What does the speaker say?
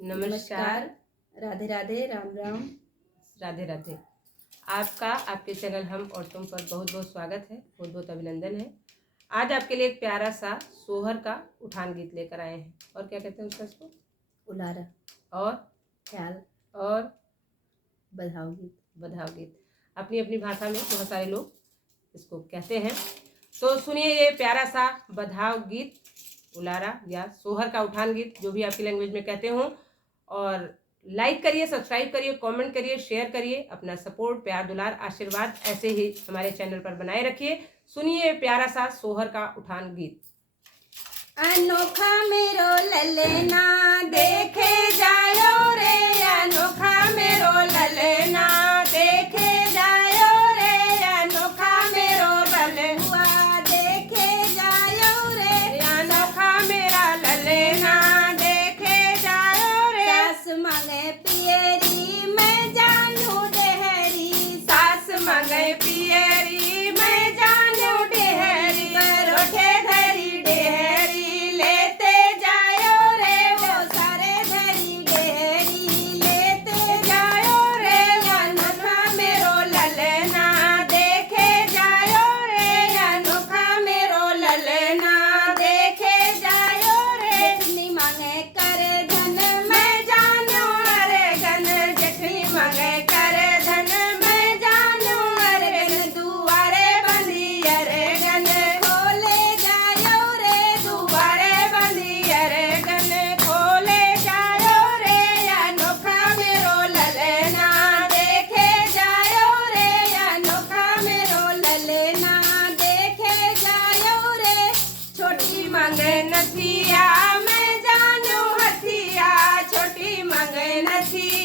नमस्कार, राधे राधे, राम राम, राधे राधे। आपका आपके चैनल हम और तुम पर बहुत बहुत स्वागत है, बहुत बहुत अभिनंदन है। आज आपके लिए एक प्यारा सा सोहर का उठान गीत लेकर आए हैं। और क्या कहते हैं उसको? उलारा और ख्याल और बधाओ गीत। बधाव गीत अपनी अपनी भाषा में बहुत सारे लोग इसको कहते हैं। तो सुनिए ये प्यारा सा बधाव गीत, उलारा या सोहर का उठान गीत, जो भी आपकी लैंग्वेज में कहते हो। और लाइक करिए, सब्सक्राइब करिए, कमेंट करिए, शेयर करिए। अपना सपोर्ट, प्यार, दुलार, आशीर्वाद ऐसे ही हमारे चैनल पर बनाए रखिए। सुनिए प्यारा सा सोहर का उठान गीत। अनोखा मेरो ललना देखे जायो रे, अनोखा मेरो ललना देखे जायो रे, अनोखा मेरो ललहुआ देखे जायो रे, अनोखा मेरा ललना देखे जायो रे। सास मांगे पियरी मैं जानू डेहरी, सास मांगे पियरी मैं जानू डेहरी, परोठे धरी डेहरी लेते जायो रे, वो सारे धरी डेहरी लेते जायो रे। अनोखा मेरो ललना देखे जायो रे, अनोखा मेरो ललना देखे जायो रे। जेठनी मांगे कर धन मैं जानू अरे गन, जेठनी मांगे कर धन मैं जानू अरे गन, दुआरे बंधी अरे गन, खोले जायो रे, दुआरे बंधी अरे गन, खोले जायो रे। अनोखा मेरो ललना देखे जायो रे, अनोखा मेरो ललना देखे जायो रे। छोटी मांगे नथिया मैं जानू हथिया, छोटी मांगे नथिया